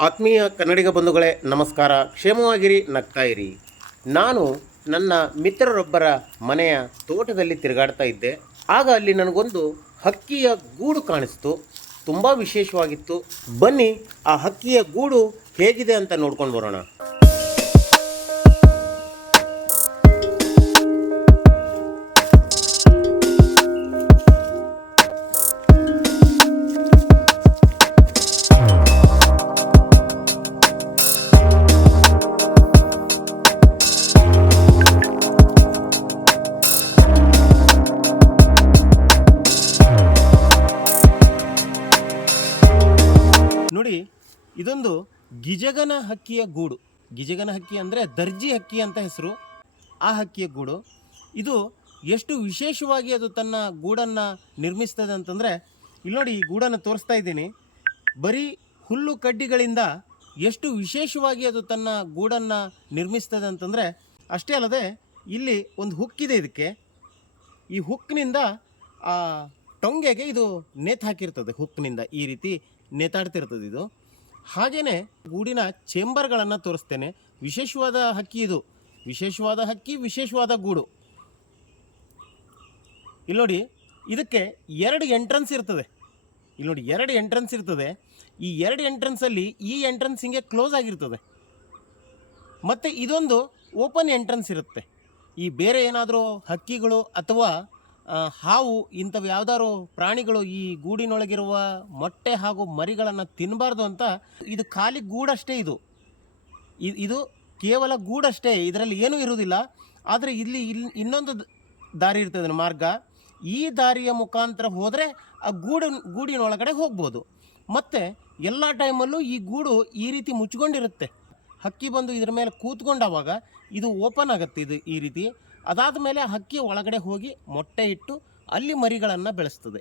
ಆತ್ಮೀಯ ಕನ್ನಡಿಗ ಬಂಧುಗಳೇ, ನಮಸ್ಕಾರ. ಕ್ಷೇಮವಾಗಿರಿ ನಗ್ತಾ ಇರಿ ನಾನು ನನ್ನ ಮಿತ್ರರೊಬ್ಬರ ಮನೆಯ ತೋಟದಲ್ಲಿ ತಿರುಗಾಡ್ತಾ ಇದ್ದೆ. ಆಗ ಅಲ್ಲಿ ನನಗೊಂದು ಹಕ್ಕಿಯ ಗೂಡು ಕಾಣಿಸ್ತು. ತುಂಬ ವಿಶೇಷವಾಗಿತ್ತು. ಬನ್ನಿ, ಆ ಹಕ್ಕಿಯ ಗೂಡು ಹೇಗಿದೆ ಅಂತ ನೋಡ್ಕೊಂಡು ಬರೋಣ. ಇದೊಂದು ಗಿಜಗನ ಹಕ್ಕಿಯ ಗೂಡು. ಗಿಜಗನ ಹಕ್ಕಿ ಅಂದರೆ ದರ್ಜಿ ಹಕ್ಕಿ ಅಂತ ಹೆಸರು. ಆ ಹಕ್ಕಿಯ ಗೂಡು. ಇದು ಎಷ್ಟು ವಿಶೇಷವಾಗಿ ಅದು ತನ್ನ ಗೂಡನ್ನು ನಿರ್ಮಿಸ್ತದೆ ಅಂತಂದರೆ ಇಲ್ಲಿ ನೋಡಿ ಈ ಗೂಡನ್ನು ತೋರಿಸ್ತಾ ಇದ್ದೀನಿ. ಬರೀ ಹುಲ್ಲು ಕಡ್ಡಿಗಳಿಂದ ಎಷ್ಟು ವಿಶೇಷವಾಗಿ ಅದು ತನ್ನ ಗೂಡನ್ನು ನಿರ್ಮಿಸ್ತದೆ ಅಂತಂದರೆ, ಅಷ್ಟೇ ಅಲ್ಲದೆ ಇಲ್ಲಿ ಒಂದು ಹುಕ್ಕಿದೆ ಇದಕ್ಕೆ. ಈ ಹುಕ್ನಿಂದ ಆ ಟೊಂಗೆಗೆ ಇದು ನೇತು ಹಾಕಿರ್ತದೆ ಹುಕ್ನಿಂದ ಈ ರೀತಿ ನೇತಾಡ್ತಿರ್ತದೆ ಇದು. ಹಾಗೆಯೇ ಗೂಡಿನ ಚೇಂಬರ್ಗಳನ್ನು ತೋರಿಸ್ತೇನೆ. ವಿಶೇಷವಾದ ಹಕ್ಕಿ ಇದು. ವಿಶೇಷವಾದ ಹಕ್ಕಿ, ವಿಶೇಷವಾದ ಗೂಡು. ಇಲ್ಲಿ ನೋಡಿ, ಇದಕ್ಕೆ ಎರಡು ಎಂಟ್ರೆನ್ಸ್ ಇರ್ತದೆ. ಇಲ್ಲಿ ನೋಡಿ, ಎರಡು ಎಂಟ್ರೆನ್ಸ್ ಇರ್ತದೆ. ಈ ಎರಡು ಎಂಟ್ರೆನ್ಸಲ್ಲಿ ಈ ಎಂಟ್ರೆನ್ಸ್ ಹಿಂಗೆ ಕ್ಲೋಸ್ ಆಗಿರ್ತದೆ. ಮತ್ತು ಇದೊಂದು ಓಪನ್ ಎಂಟ್ರೆನ್ಸ್ ಇರುತ್ತೆ. ಈ ಬೇರೆ ಏನಾದರೂ ಹಕ್ಕಿಗಳು ಅಥವಾ ಹಾವು ಇಂಥವು ಯಾವ್ದಾದ್ರು ಪ್ರಾಣಿಗಳು ಈ ಗೂಡಿನೊಳಗಿರುವ ಮೊಟ್ಟೆ ಹಾಗೂ ಮರಿಗಳನ್ನು ತಿನ್ನಬಾರ್ದು ಅಂತ ಇದು ಖಾಲಿ ಗೂಡಷ್ಟೇ ಇದು. ಇದು ಕೇವಲ ಗೂಡಷ್ಟೇ, ಇದರಲ್ಲಿ ಏನೂ ಇರುವುದಿಲ್ಲ. ಆದರೆ ಇಲ್ಲಿ ಇಲ್ಲಿ ಇನ್ನೊಂದು ದಾರಿ ಇರ್ತದೆ ಮಾರ್ಗ. ಈ ದಾರಿಯ ಮುಖಾಂತರ ಹೋದರೆ ಆ ಗೂಡು, ಗೂಡಿನೊಳಗಡೆ ಹೋಗ್ಬೋದು. ಮತ್ತು ಎಲ್ಲ ಟೈಮಲ್ಲೂ ಈ ಗೂಡು ಈ ರೀತಿ ಮುಚ್ಕೊಂಡಿರುತ್ತೆ. ಹಕ್ಕಿ ಬಂದು ಇದ್ರ ಮೇಲೆ ಕೂತ್ಕೊಂಡವಾಗ ಇದು ಓಪನ್ ಆಗುತ್ತೆ ಇದು ಈ ರೀತಿ. ಅದಾದ ಮೇಲೆ ಹಕ್ಕಿ ಒಳಗಡೆ ಹೋಗಿ ಮೊಟ್ಟೆ ಇಟ್ಟು ಅಲ್ಲಿ ಮರಿಗಳನ್ನು ಬೆಳೆಸ್ತದೆ.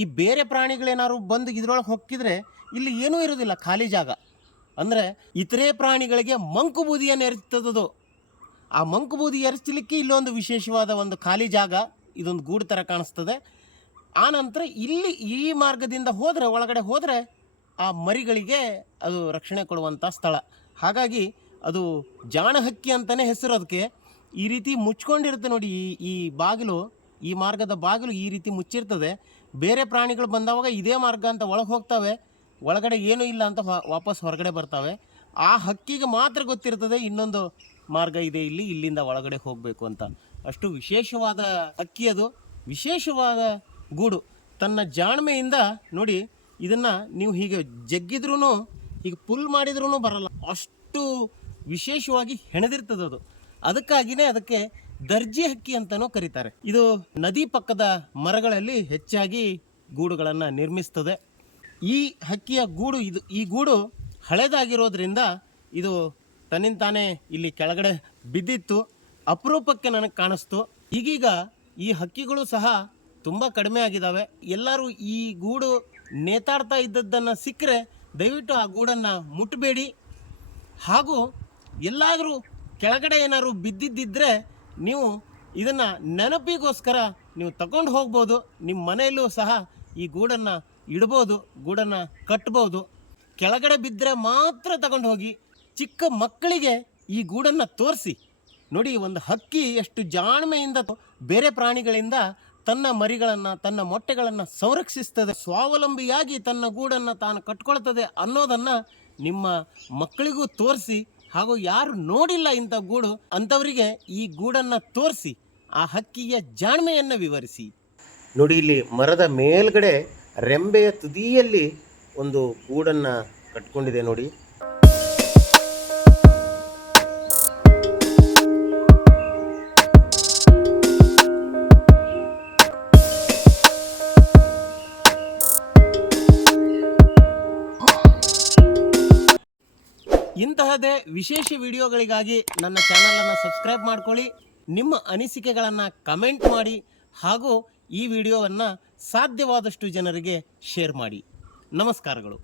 ಈ ಬೇರೆ ಪ್ರಾಣಿಗಳೇನಾದ್ರು ಬಂದು ಇದರೊಳಗೆ ಹೊಕ್ಕಿದ್ರೆ ಇಲ್ಲಿ ಏನೂ ಇರೋದಿಲ್ಲ ಖಾಲಿ ಜಾಗ. ಅಂದರೆ ಇತರೆ ಪ್ರಾಣಿಗಳಿಗೆ ಮಂಕು ಬೂದಿಯನ್ನು ಎರಚ್ತದದು ಆ ಮಂಕು ಬೂದಿ ಎರಚಲಿಕ್ಕೆ ಇಲ್ಲೊಂದು ವಿಶೇಷವಾದ ಒಂದು ಖಾಲಿ ಜಾಗ, ಇದೊಂದು ಗೂಡು ಥರ ಕಾಣಿಸ್ತದೆ. ಆನಂತರ ಇಲ್ಲಿ ಈ ಮಾರ್ಗದಿಂದ ಹೋದರೆ, ಒಳಗಡೆ ಹೋದರೆ ಆ ಮರಿಗಳಿಗೆ ಅದು ರಕ್ಷಣೆ ಕೊಡುವಂಥ ಸ್ಥಳ. ಹಾಗಾಗಿ ಅದು ಜಾಣ ಹಕ್ಕಿ ಅಂತಲೇ ಹೆಸರು ಅದಕ್ಕೆ. ಈ ರೀತಿ ಮುಚ್ಕೊಂಡಿರುತ್ತೆ ನೋಡಿ ಈ ಈ ಬಾಗಿಲು, ಈ ಮಾರ್ಗದ ಬಾಗಿಲು ಈ ರೀತಿ ಮುಚ್ಚಿರ್ತದೆ. ಬೇರೆ ಪ್ರಾಣಿಗಳು ಬಂದವಾಗ ಇದೇ ಮಾರ್ಗ ಅಂತ ಒಳಗೆ ಹೋಗ್ತವೆ. ಒಳಗಡೆ ಏನೂ ಇಲ್ಲ ಅಂತ ವಾಪಸ್ ಹೊರಗಡೆ ಬರ್ತವೆ. ಆ ಹಕ್ಕಿಗೆ ಮಾತ್ರ ಗೊತ್ತಿರ್ತದೆ ಇನ್ನೊಂದು ಮಾರ್ಗ ಇದೆ ಇಲ್ಲಿ, ಇಲ್ಲಿಂದ ಒಳಗಡೆ ಹೋಗಬೇಕು ಅಂತ. ಅಷ್ಟು ವಿಶೇಷವಾದ ಹಕ್ಕಿ ಅದು. ವಿಶೇಷವಾದ ಗೂಡು. ತನ್ನ ಜಾಣ್ಮೆಯಿಂದ ನೋಡಿ, ಇದನ್ನು ನೀವು ಹೀಗೆ ಜಗ್ಗಿದ್ರೂ ಹೀಗೆ ಪುಲ್ ಮಾಡಿದ್ರೂ ಬರಲ್ಲ. ಅಷ್ಟು ವಿಶೇಷವಾಗಿ ಹೆಣೆದಿರ್ತದೆ ಅದು. ಅದಕ್ಕಾಗಿಯೇ ಅದಕ್ಕೆ ದರ್ಜಿ ಹಕ್ಕಿ ಅಂತಲೂ ಕರೀತಾರೆ. ಇದು ನದಿ ಪಕ್ಕದ ಮರಗಳಲ್ಲಿ ಹೆಚ್ಚಾಗಿ ಗೂಡುಗಳನ್ನು ನಿರ್ಮಿಸ್ತದೆ. ಈ ಹಕ್ಕಿಯ ಗೂಡು ಇದು, ಈ ಗೂಡು ಹಳೆದಾಗಿರೋದ್ರಿಂದ ಇದು ತನ್ನಿಂದ ತಾನೇ ಇಲ್ಲಿ ಕೆಳಗಡೆ ಬಿದ್ದಿತ್ತು. ಅಪರೂಪಕ್ಕೆ ನನಗೆ ಕಾಣಿಸ್ತು. ಈಗೀಗ ಈ ಹಕ್ಕಿಗಳು ಸಹ ತುಂಬ ಕಡಿಮೆ ಆಗಿದ್ದಾವೆ ಎಲ್ಲರೂ ಈ ಗೂಡು ನೇತಾಡ್ತಾ ಇದ್ದದ್ದನ್ನು ಸಿಕ್ಕರೆ ದಯವಿಟ್ಟು ಆ ಗೂಡನ್ನು ಮುಟ್ಟಬೇಡಿ ಹಾಗೂ ಎಲ್ಲಾದರೂ ಕೆಳಗಡೆ ಏನಾದರೂ ಬಿದ್ದಿದ್ದಿದ್ದರೆ ನೀವು ಇದನ್ನು ನೆನಪಿಗೋಸ್ಕರ ನೀವು ತಗೊಂಡು ಹೋಗ್ಬೋದು. ನಿಮ್ಮ ಮನೆಯಲ್ಲೂ ಸಹ ಈ ಗೂಡನ್ನು ಇಡ್ಬೋದು, ಗೂಡನ್ನು ಕಟ್ಬೋದು. ಕೆಳಗಡೆ ಬಿದ್ದರೆ ಮಾತ್ರ ತಗೊಂಡು ಹೋಗಿ ಚಿಕ್ಕ ಮಕ್ಕಳಿಗೆ ಈ ಗೂಡನ್ನು ತೋರಿಸಿ. ನೋಡಿ, ಒಂದು ಹಕ್ಕಿ ಎಷ್ಟು ಜಾಣ್ಮೆಯಿಂದ ಬೇರೆ ಪ್ರಾಣಿಗಳಿಂದ ತನ್ನ ಮರಿಗಳನ್ನು, ತನ್ನ ಮೊಟ್ಟೆಗಳನ್ನು ಸಂರಕ್ಷಿಸ್ತದೆ. ಸ್ವಾವಲಂಬಿಯಾಗಿ ತನ್ನ ಗೂಡನ್ನು ತಾನು ಕಟ್ಕೊಳ್ತದೆ ಅನ್ನೋದನ್ನು ನಿಮ್ಮ ಮಕ್ಕಳಿಗೂ ತೋರಿಸಿ, ಹಾಗೂ ಯಾರು ನೋಡಿಲ್ಲ ಇಂಥ ಗೂಡು, ಅಂಥವರಿಗೆ ಈ ಗೂಡನ್ನು ತೋರಿಸಿ, ಆ ಹಕ್ಕಿಯ ಜಾಣ್ಮೆಯನ್ನು ವಿವರಿಸಿ. ನೋಡಿ, ಇಲ್ಲಿ ಮರದ ಮೇಲ್ಗಡೆ ರೆಂಬೆಯ ತುದಿಯಲ್ಲಿ ಒಂದು ಗೂಡನ್ನು ಕಟ್ಕೊಂಡಿದೆ ನೋಡಿ. ಇಂತಹದೇ ವಿಶೇಷ ವಿಡಿಯೋಗಳಿಗಾಗಿ ನನ್ನ ಚಾನಲನ್ನು ಸಬ್ಸ್ಕ್ರೈಬ್ ಮಾಡ್ಕೊಳ್ಳಿ, ನಿಮ್ಮ ಅನಿಸಿಕೆಗಳನ್ನು ಕಮೆಂಟ್ ಮಾಡಿ ಹಾಗೂ ಈ ವಿಡಿಯೋವನ್ನು ಸಾಧ್ಯವಾದಷ್ಟು ಜನರಿಗೆ ಶೇರ್ ಮಾಡಿ. ನಮಸ್ಕಾರಗಳು.